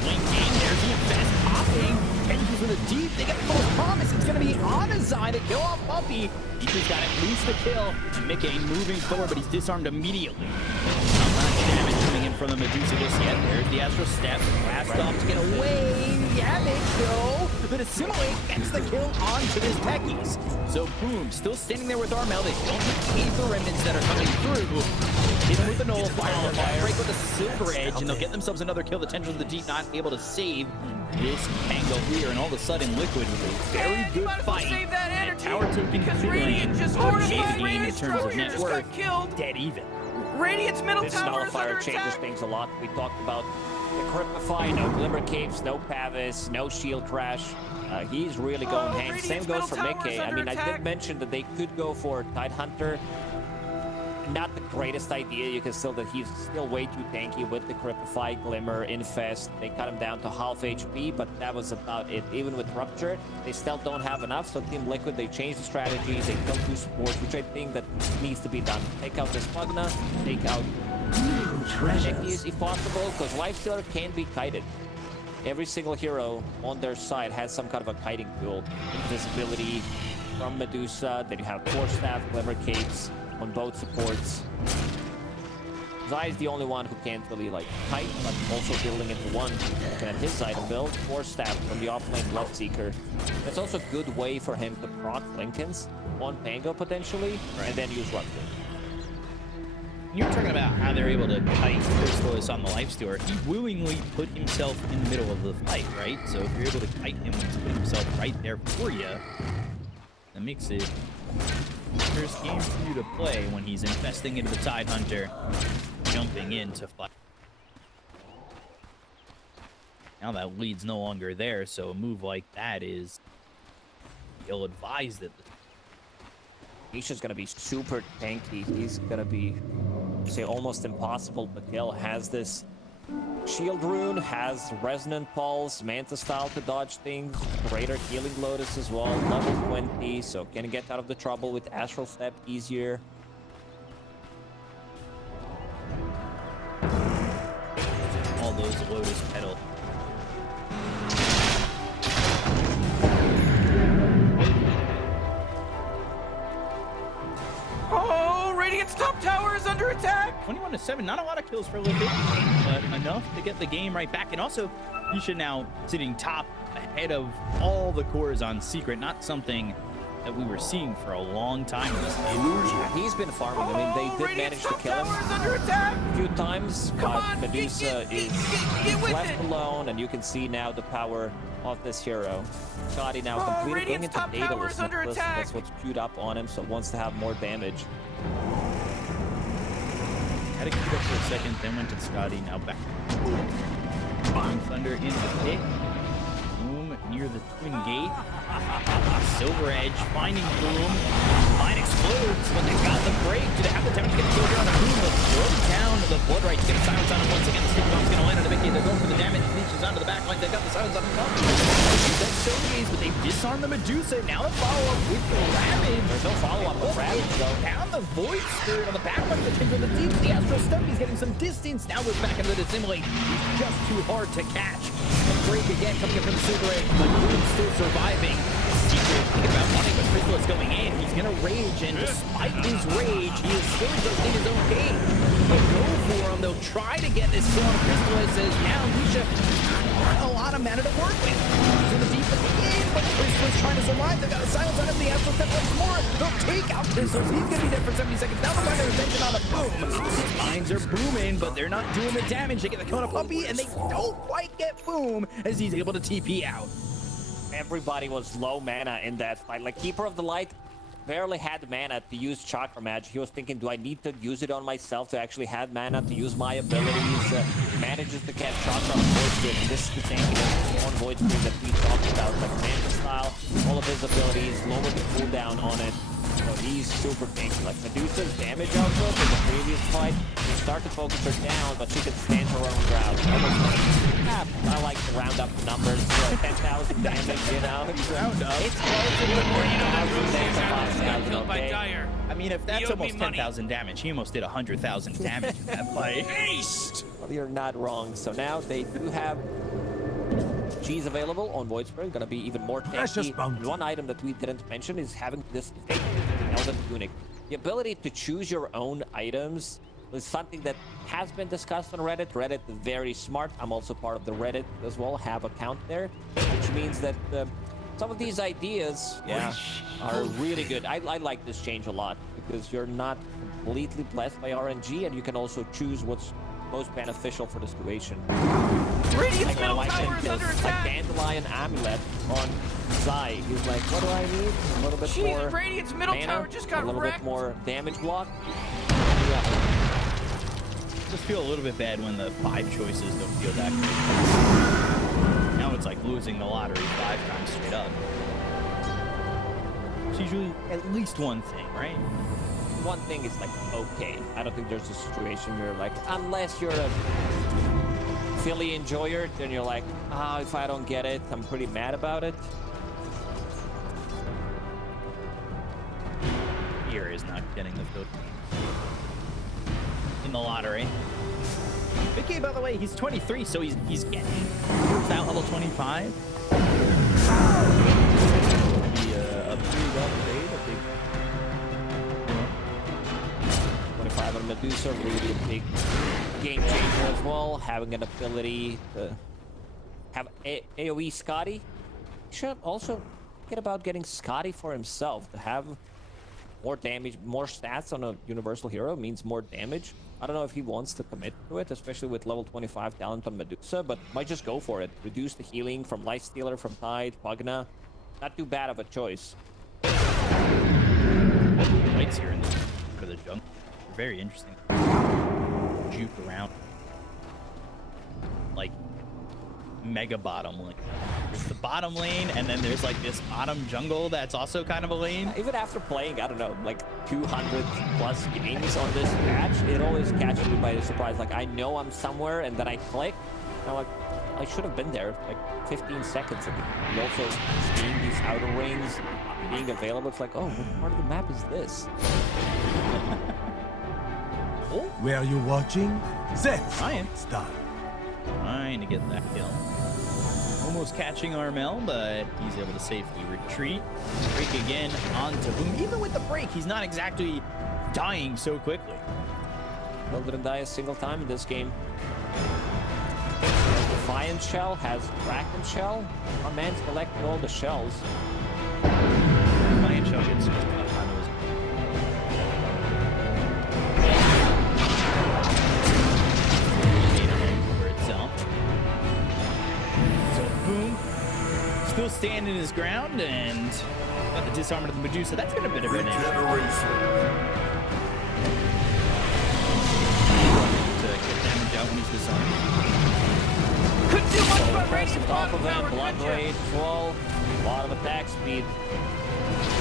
Blink in. There's the infest popping. Tendrils with a deep. They get the full promise. It's going to be on his side to kill off Puppy. He's just got at least a kill. And Mickey moving forward, but he's disarmed immediately. Not much damage coming in from the Medusa just yet. There's the Astral Step. Blast off to get away. Yamik, though. But Assimilate gets the kill onto his techies. So, boom. Still standing there with Armel. They don't need the remnants that are coming through. Hit him with the Nullifier. Break with the Silver Edge, and they'll get themselves another kill. The Tendrils of the Deep not able to save this Tango here, and all of a sudden Liquid with a very good fight. And tower taking mid lane, game in terms of net worth, dead even. Radiant's middle This tower is under Nullifier changes attack. things a lot. We talked about the Cripify, no Glimmer Capes, no Pavis, no Shield Crash. He's really going ham. Radiant's Same goes middle for tower Mickey. is I under mean, I attack. did mention that they could go for Tidehunter. Not the greatest idea. You can still that he's still way too tanky with the Cripify, Glimmer, Infest. They cut him down to half HP, but that was about it. Even with Rupture, they still don't have enough. So Team Liquid, they changed the strategy. They don't do support, which I think that needs to be done. Take out this Magna, take out Techies if possible, because Lifestealer can be kited. Every single hero on their side has some kind of a kiting tool. Invisibility from Medusa. Then you have Force Staff, Glimmer Capes on both supports. Zai is the only one who can't really like kite, but also building into one. Looking at his side of build, Force Staff from the offlane Bloodseeker. That's also a good way for him to proc Lincolns on Pango potentially, and then use Rupture. You're talking about how they're able to kite Crystallis on the Lifestealer. He willingly put himself in the middle of the fight, right? So if you're able to kite him when he's putting himself right there for you, that makes it first game for you to play when he's infesting into the Tidehunter, jumping in to fight. Now that lead's no longer there, so a move like that is ill-advised at the He's just gonna be super tanky. He's gonna be, say, almost impossible to kill. Has this Shield Rune, has Resonant Pulse, Manta Style to dodge things, Greater Healing Lotus as well, level 20, so can get out of the trouble with Astral Step easier. all those Lotus Petal. Oh, Radiant's top tower is under attack. 21-7, not a lot of kills for Liquid, but enough to get the game right back. And also, he should now sitting top ahead of all the cores on Secret, not something that we were seeing for a long time in this game. He's been farming. I mean, they did manage to kill him Under attack. a few times, but on, Medusa get is with left it. alone, and you can see now the power of this hero. Scotty now completely going Radiant's into top tower is Daedalus under Necklace. attack. That's what's queued up on him, so wants to have more damage. Had to keep up for a second, then went to Scotty, now back. Boom Thunder in the pit. Boom near the Twin Gate. Silver Edge finding Boom. Mine explodes, but they got the break. Do they have the damage to get the kill here on the Boom? They'll throw down the Blood Right to get a silence on him once again. The Stick Bomb's going to land on the Mickey. They're going for the damage. Leeches onto the back line. They've got the silence on the top. That's Showcase, but they disarm the Medusa. Now the follow-up with the Ravage. There's no follow-up with Ravage, though. Down the Void Spirit on the back line of the Timber. The Deep, the Astral Step. He's getting some distance. Now goes back into the Dissimulate. He's just too hard to catch. The break again coming in from the Silver Edge, but Boom's still surviving. Secret thinking about wanting, but Crystal is going in. He's gonna rage, and despite his rage, he is still just in his own game. They'll go for him. They'll try to get this kill on Crystal. It says now Nisha not a lot of mana to work with. To the deep in, but Crystal is trying to survive. They've got a silence on him. The Astral Step once more. They'll take out Crystal. He's gonna be there for 70 seconds. Now they'll find their attention on the Boom. His mines are booming, but they're not doing the damage. They get the Kona Puppy, and they don't quite get Boom as he's able to TP out. Everybody was low mana in that fight. Like, Keeper of the Light barely had mana to use Chakra Magic. He was thinking, do I need to use it on myself to actually have mana to use my abilities? Manages to get Chakra Void Spirit. This is the tank on Void Spirit that we talked about, like Manta style, all of his abilities, lower the cooldown on it. So he's super tanky. Like Medusa's damage output in the previous fight, you start to focus her down, but she can stand her own ground. Almost like, I like to round up the numbers. 10,000 damage, you know? Round up. It's closer to 4,000 Killed by okay? Dire. I mean, if that's He owed me almost money. 10,000 damage, he almost did 100,000 damage in that fight. Well, you're not wrong. So now they do have G's available on Void Spirit, gonna be even more Precious tanky. bounty. One item that we didn't mention is having this Elden Tunic. The ability to choose your own items is something that has been discussed on Reddit. Reddit is very smart. I'm also part of the Reddit as well, have account there, which means that some of these ideas, are really good. I like this change a lot because you're not completely blessed by RNG, and you can also choose what's most beneficial for the situation. Radiant's middle Like tower is under attack. Dandelion Amulet on Zai. He's like, what do I need? A little bit more Jeez, Radiant's middle mana, tower just got a little wrecked. bit more damage block. Yeah. Just feel a little bit bad when the 5 choices don't feel that great. Now it's like losing the lottery 5 times straight up. It's usually at least one thing, right? One thing is like, okay. I don't think there's a situation where like, unless you're a Philly enjoyer, then you're like, if I don't get it, I'm pretty mad about it. Here is not getting the field in the lottery. Vicky, by the way, he's 23, so he's getting without level 25. Maybe a big upgrade, a big 25 on Medusa, really a big game changer as well. Having an ability to have AoE Scotty. Should also think about getting Scotty for himself. To have more damage, more stats on a universal hero means more damage. I don't know if he wants to commit to it, especially with level 25 talent on Medusa, but might just go for it. Reduce the healing from Lifestealer, from Tide, Pugna. Not too bad of a choice. lights here in the, for the jungle. Very interesting. Juke around. Like mega bottom lane. There's the bottom lane, and then there's like this bottom jungle that's also kind of a lane. Even after playing, I don't know, like 200 plus games on this patch, it always catches me by surprise. Like, I know I'm somewhere, and then I click, and I'm like, I should have been there like 15 seconds ago. And also seeing these outer rings being available, it's like, oh, what part of the map is this? Oh, Were you watching? Zed, Ryan. it's done. trying to get that kill. Almost catching Armel, but he's able to safely retreat. Break again onto Boom. Even with the break, he's not exactly dying so quickly. Well, didn't die a single time in this game. Defiant Shell has Kraken Shell. Our man's collecting all the shells. Lion Shell gets onto his for itself. So Boom still standing his ground and got the disarm of the Medusa. That's been a bit of an issue. To get damage out when he's disarmed. Couldn't do much about Press Radiant's off bottom of him, tower, Blood could ya? Rage as well. A lot of attack speed.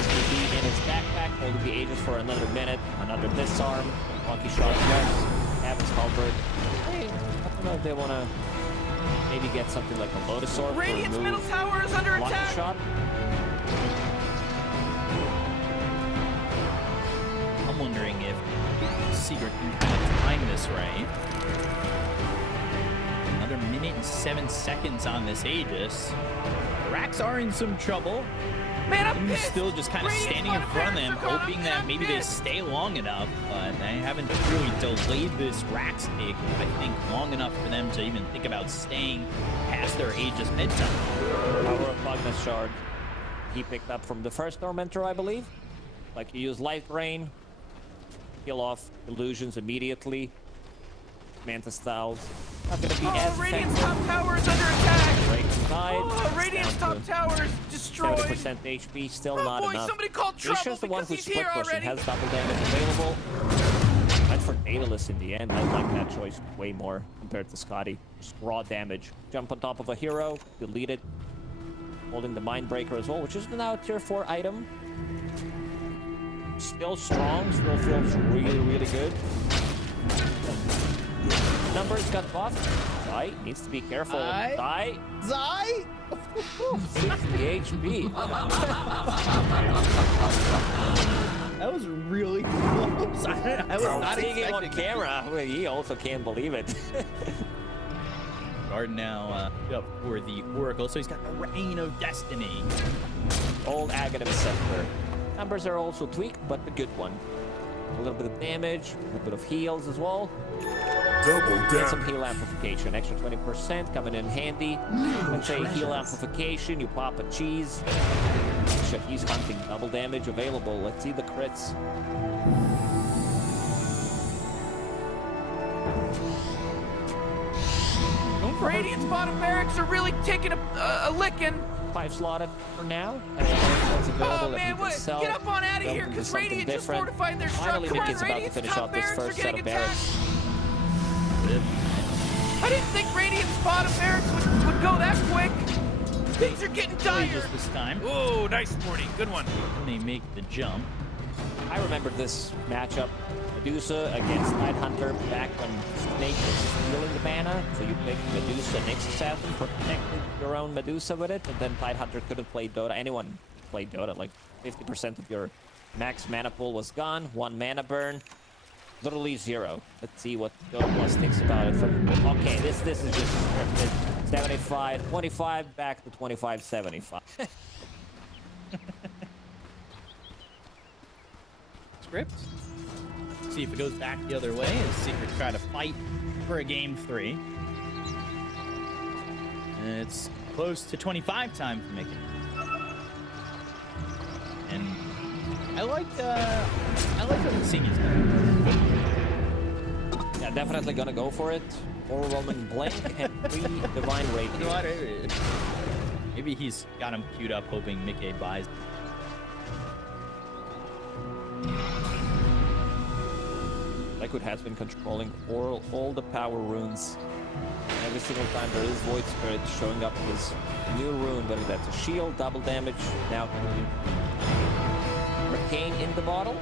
Speed in his backpack, holding the Aegis for another minute. Another disarm. Monkey shot less. Happens Halberd. Hey, I don't know if they want to maybe get something like a Lotus Orb. Radiant's middle tower is under Monkey attack. shot. I'm wondering if Secret can kind of time this right. Another minute and 7 seconds on this Aegis. The Racks are in some trouble. Man, I'm He's pissed. still just kind of Radiant's standing in bottom front of barracks them, are gone. hoping that I'm maybe they pissed. stay long enough, but they haven't really delayed this Rax take, I think, long enough for them to even think about staying past their Aegis bedtime. Power of Magnus Shard. He picked up from the first Tormentor, I believe. Like, you use Life Rain, kill off illusions immediately. Manta Styles. Not gonna be as Radiant's effective. top tower is under attack. Break side. Radiant's top tower is destroyed. 70% HP, still not boy, enough. somebody called trouble Lucia's the one because who's he's here split pushing, already. has double damage available. Went for Daedalus in the end. I like that choice way more compared to Scotty. Just raw damage. Jump on top of a hero, delete it. Holding the Mindbreaker as well, which is now a tier 4 item. Still strong, still feels really, really good. Numbers got buffed. Zai needs to be careful. Zai. 60 HP. That was really close. I was not Seeing it on expecting camera, well, he also can't believe it. Guard now up for the Oracle, so he's got the Reign of Destiny. Old Aghanim Scepter. Numbers are also tweaked, but a good one. A little bit of damage, a little bit of heals as well. Double And some damage. heal amplification. Extra 20% coming in handy. Let's say heal amplification, you pop a cheese. Shit, he's hunting double damage available. Let's see the crits. Radiant's bottom barracks are really taking a licking. 5 slotted for now. And that's available Oh that man, you can sell. get up on out of Jump here, into because something Radiant just different. fortified their Finally, structure. Mickey's about to finish off this first set of barracks. I didn't think Radiant's bottom barracks would go that quick. Things are getting dire. Just this time. Oh, nice sporty. Good one. And they make the jump. I remember this matchup, Medusa against Tidehunter, back when Snake was stealing the mana. So you picked Medusa, Nyx Assassin, protected your own Medusa with it, and then Tidehunter couldn't play Dota. Anyone played Dota, like 50% of your max mana pool was gone, 1 mana burn, literally 0. Let's see what Dota Plus thinks about it. From okay, this is just scripted. 75, 25, back to 25, 75. Script. See if it goes back the other way as Secret try to fight for a game 3. And it's close to 25 time for Mickey. And I like what the singing's done. Yeah, definitely gonna go for it. Overwhelming Blink and 3 Divine Rage. You know what? Maybe he's got him queued up hoping Mickey buys. Liquid has been controlling all the power runes. Every single time there is Void Spirit showing up his new rune, whether that's a shield, double damage, now Arcane in the bottle.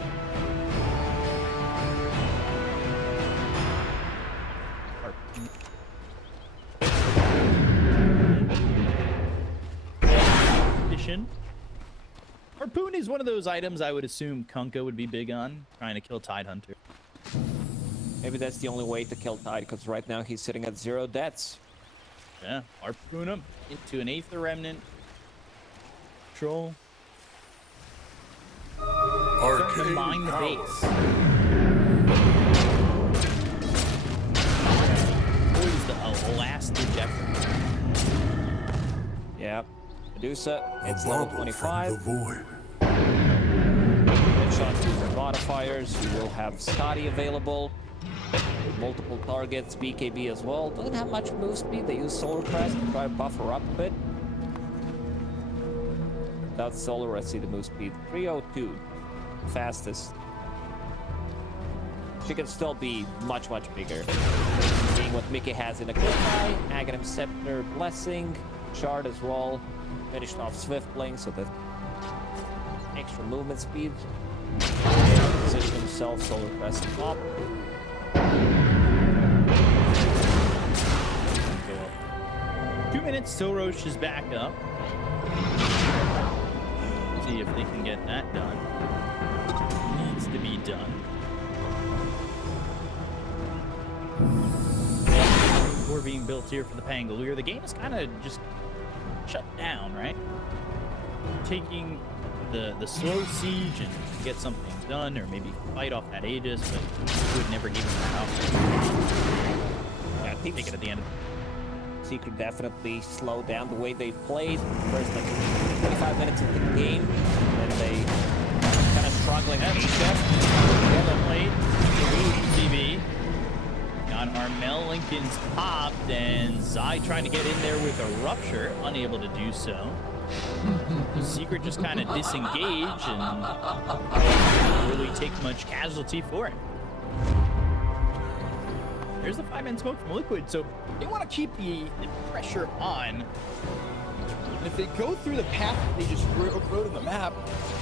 Harpoon is one of those items I would assume Kunkka would be big on, trying to kill Tidehunter. Maybe that's the only way to kill Tide, because right now he's sitting at 0 deaths. Yeah, Harpoon him into an Aether Remnant. Troll. Starting to mine the base. Poised a last-ditch effort. Yep. Medusa, it's level From 25. the void. Headshots using modifiers. You will have Scotty available. Multiple targets, BKB as well. Doesn't have much move speed. They use Solar Crest to try to buff her up a bit. Without Solar, let's see the move speed. 302. Fastest. She can still be much, much bigger. Seeing what Mickey has in a good eye. Aghanim Scepter, Blessing, Shard as well. Finished off Swiftling, so that extra movement speed. Position himself, Solar Crest up. 2 minutes, Silrosh is back up. See if they can get that done. Needs to be done. Core being built here for the Pangolier. The game is kind of just shut down, right? Taking the slow siege and get something done, or maybe fight off that Aegis, but would never give him that option. Yeah, take it at the end of Secret definitely slowed down the way they played. First, like 25 minutes of the game, and they kind of struggling. Well played. TV. Got got Armel Lincoln's popped, and Zai trying to get in there with a rupture, unable to do so. Secret just kind of disengage and didn't really take much casualty for it. There's the 5-man smoke from Liquid, so they want to keep the pressure on. And if they go through the path that they just wrote on the map,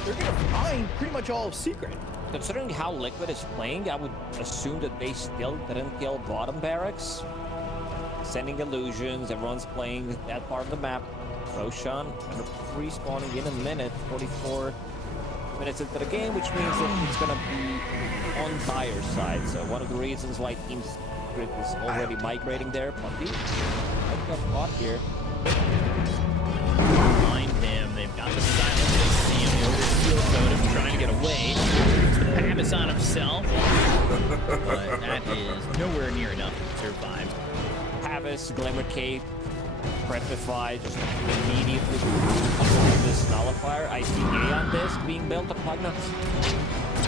they're going to find pretty much all of Secret. Considering how Liquid is playing, I would assume that they still didn't kill bottom barracks. Sending illusions, everyone's playing that part of the map. Roshan respawning in a minute, 44 minutes into the game, which means that it's going to be on Fire's side. So one of the reasons why Team Secret is already migrating there. Puppy, I've got caught here. Behind him, they've got the silence, they see him, the overseal code of trying to get away. Pavis on himself, but that is nowhere near enough to survive. Pavis, Glimmer Cape, Prepify, just immediately with this nullifier. I see A on this being built up Pugnuts.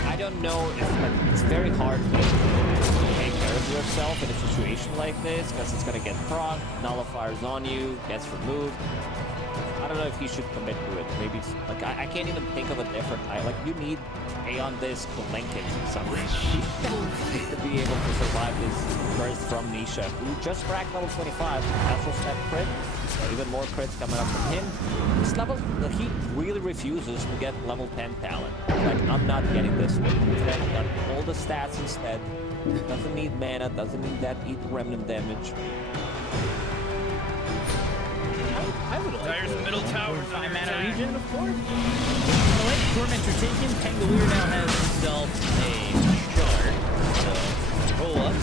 I don't know if it's very hard to take care of yourself in a situation like this because it's gonna get proc, nullifiers on you, gets removed. I don't know if you should commit to it. Maybe it's like I can't even think of a different. You need A on this to link it to something to be able to survive this burst from Nisha, who just cracked level 25. Natural step crit, so even more crits coming up from him. This level, he really refuses to get level 10 talent. Like, I'm not getting this one. Instead, got all the stats instead. Doesn't need mana, doesn't need that eat remnant damage. I would like Dyer's middle tower 5 mana region, of course. Tormentor taken. Pangolier now has himself a shard. So roll up.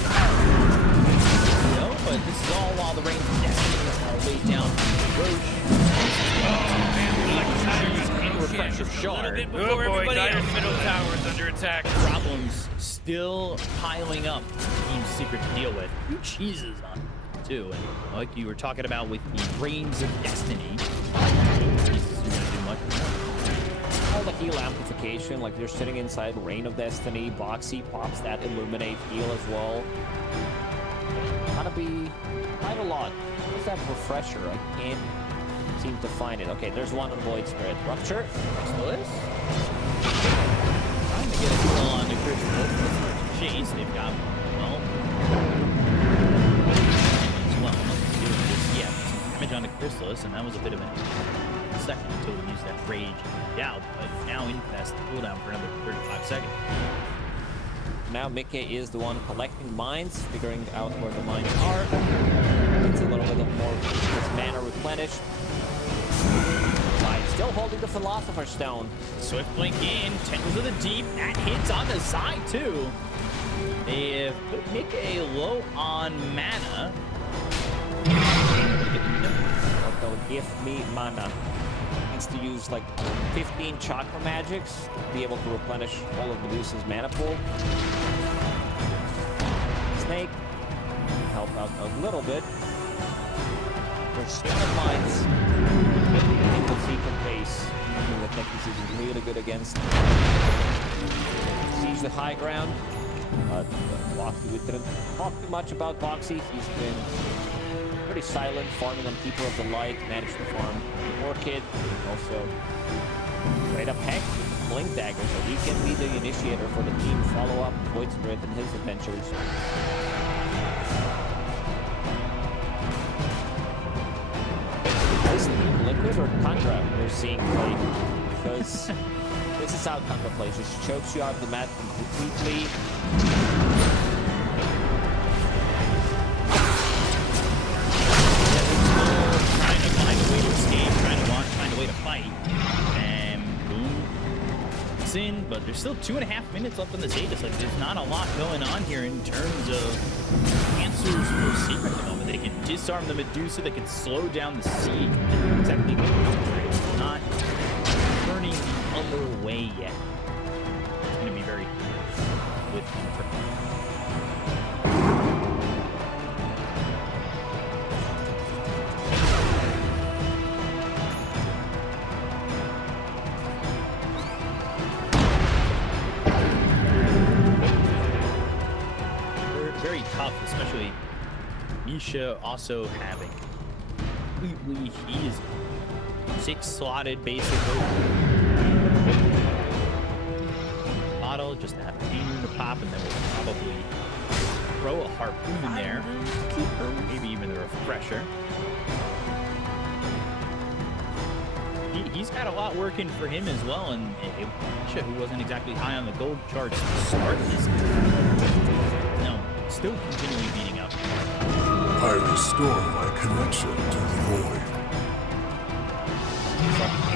No, but this is all while the Reigns of Destiny are laid down. Roche. And refresher shard. Oh boy, Dyer's middle tower is under attack. Problems still piling up. Team Secret to deal with. 2 cheeses on too, and like you were talking about with the Reigns of Destiny, All the heal amplification, like you're sitting inside Reign of Destiny, Boxy pops that Illuminate heal as well. Gotta be quite a lot. Where's that refresher? I can't seem to find it. Okay, there's one on Void Spirit. Rupture. Chrysalis. Trying to get a kill on the Chrysalis. Chase, they've got, well, damage on the Chrysalis, and that was a bit of a second until we used that Rage out, but now Infest cooldown for another 35 seconds. Now Mickey is the one collecting mines, figuring out where the mines are. It's a little bit of more his mana replenished. Still holding the Philosopher's Stone. Swift blink in, Tendrils of the Deep, that hits on the side too. They have put Mickey low on mana. Give me mana. Needs to use like 15 chakra magics to be able to replenish all of Medusa's mana pool. Snake help out a little bit. We're still in mines. In the secret base. Something that Technics is really good against. Siege the high ground. Boxy, we didn't talk too much about Boxy. He's been pretty silent, farming on Keeper of the Light, managed to farm the Orchid, also straight up Hex with the Blink Dagger, so he can be the initiator for the team follow-up Void Spirit and his adventures. Is this Team Liquid or Tundra we're seeing play? Because this is how Tundra plays, just chokes you out of the mat completely. In, but there's still 2.5 minutes left on the Aegis. Like, there's not a lot going on here in terms of answers for Secret at the moment. They can disarm the Medusa, they can slow down the siege. Technically, it's not turning the other way yet. It's going to be very with him. very tough, especially Nisha also having completely, he is 6 slotted basically. Bottle just to have a pain to pop, and then we'll probably throw a harpoon in there. Maybe even a refresher. He's got a lot working for him as well, and Nisha, who wasn't exactly high on the gold charts to start this game, no, still continually beating up. I restore my connection to the void.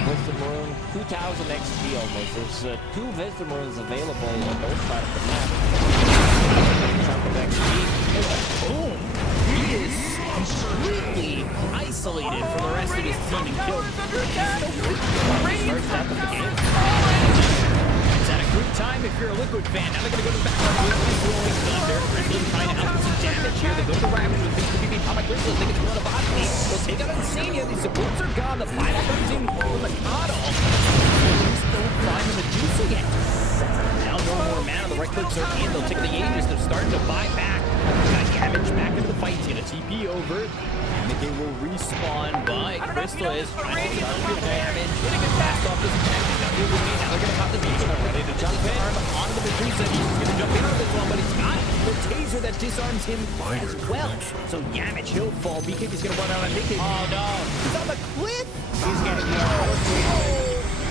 Wisdom Rune, 2000 XP almost. There's 2 Wisdom Runes available on both sides of the map. Chunk of XP. Boom! He is completely isolated from the rest of his team and killed. Starts out the game. It's at a good time if you're a Liquid fan. Now they're going to go to the back line with Rolling Thunder. Crystal trying to output some damage here. They go to Ravage with things to be beat by Crystal. They get to run a bot lead. They'll take out Insania. These supports are gone. The final comes in for the Coddle. Don't find the Medusa yet. Now no more mana. The right clicks are in. They'll take the Aegis. They're starting to buy back. Got Damage back into the fight. He's going to TP over. They will respawn, but Crystal is trying to get damage. Fast off this attack. Now they're going to pop the beach. They're ready to jump in onto the Medusa. He's going to jump in on this one, but he's got the taser that disarms him as well. So Yamich, he'll fall. BK is going to run out on Mickey. Oh no. He's on the cliff. He's getting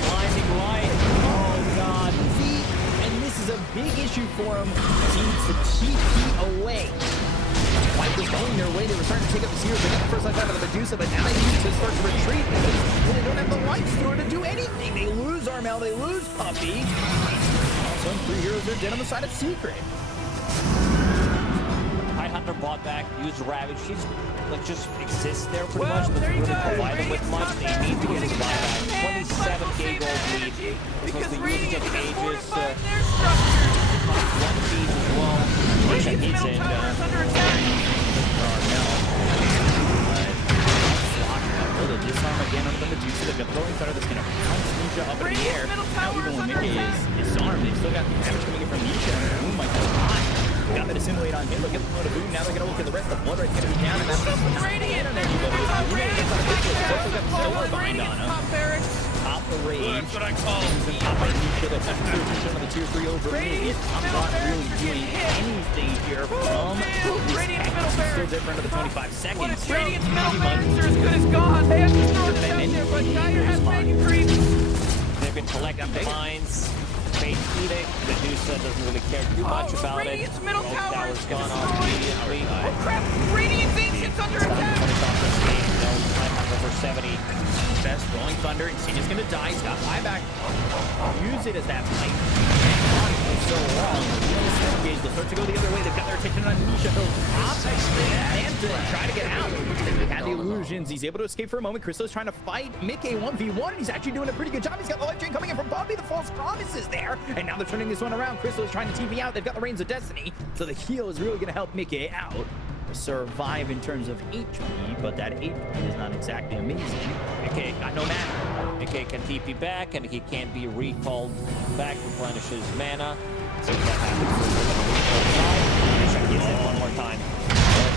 blinding light. Oh god. See, and this is a big issue for him. He needs to TP away. White was going their way. They were starting to take up the Seers. They got the first life out of the Medusa, but now they need to start to retreat because they don't have the light store to do anything. They lose Armel. They lose Puppy. Also, 3 heroes are dead on the side of Secret. Hunter bought back, used Ravage. She's like just exists there pretty much. Doesn't really provide them with much. They need to get his buyback. 27k gold lead. This was the usage of Aegis. One feed as well. He's in. The disarm again on the Medusa. They've got throwing thunder that's going to bounce Nisha up in the air. Now even when Mickey is disarmed, they've still got damage coming in from Nisha. Boom might be hot. Got that assimilate on him. Look at the load of boom. Now they're going to look at the rest of the blood rate's going to be down. And that's Radiant. And then you go to the Solar Bind on him. Top the rage. That's what I call the top of Nisha. That's on the tier 3 over. I'm not really doing anything here from this He's still different to the 25 seconds. Radiant's middle barracks are as good as gone. They have to throw this out there, but Dire has Dragon Creep. They've been collecting mines. Fate eating. Medusa doesn't really care too much about Radiant's it. middle tower is gone off immediately. Oh crap! Radiant's Ancient's under attack. For 70. Best Rolling Thunder. Insania's going to die. He's got buyback. Use it as that fight. So long. They'll start to go the other way. They've got their attention on Nisha. He'll pop and try to get out. He had the illusions. He's able to escape for a moment. Crystal's trying to fight Mickey 1v1. He's actually doing a pretty good job. He's got the life drain coming in from Bobby. The false promise is there. And now they're turning this one around. Crystal is trying to TP out. They've got the Reigns of Destiny. So the heal is really going to help Mickey out. Survive in terms of HP, but that HP is not exactly amazing. Mickey got no mana. Mickey can TP back, and he can't be recalled back, replenishes mana. See what happens for the recall side. Gets it one more time.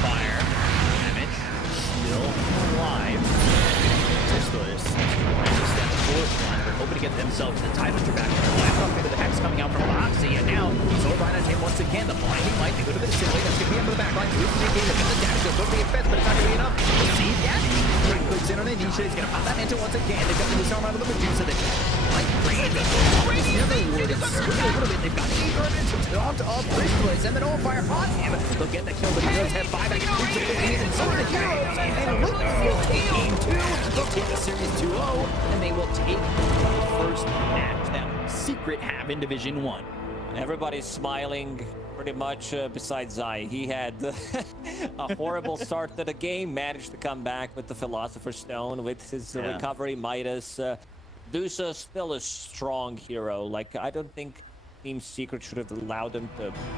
Fire. Damage. Still alive. Crystal is step forward one. They're hoping to get themselves the Tide Hunter back. Last up into the Hex coming out from Boxy, and now Solar Bind on him once again. The blinding light. They go to the Assimilate. That's going to be under the back line. They've got the dash. They'll go for the offense, but it's not going to be enough. See that? Clicks in on the Nisha. He's going to pop that into once again. They've got the disarm out of the Medusa. They like They've got the Aegis to taunt off Crystallis, and then all fire on him. They'll get the kill, but he does have 5 extra troops and some of the heroes. And Liquid will take game 2. They'll take the series 2-0, and they will take the first match that Secret have in Division 1. Everybody's smiling pretty much besides Zai. He had a horrible start to the game, managed to come back with the Philosopher's Stone, with his recovery, Midas. Medusa still a strong hero. Like, I don't think Team Secret should have allowed him to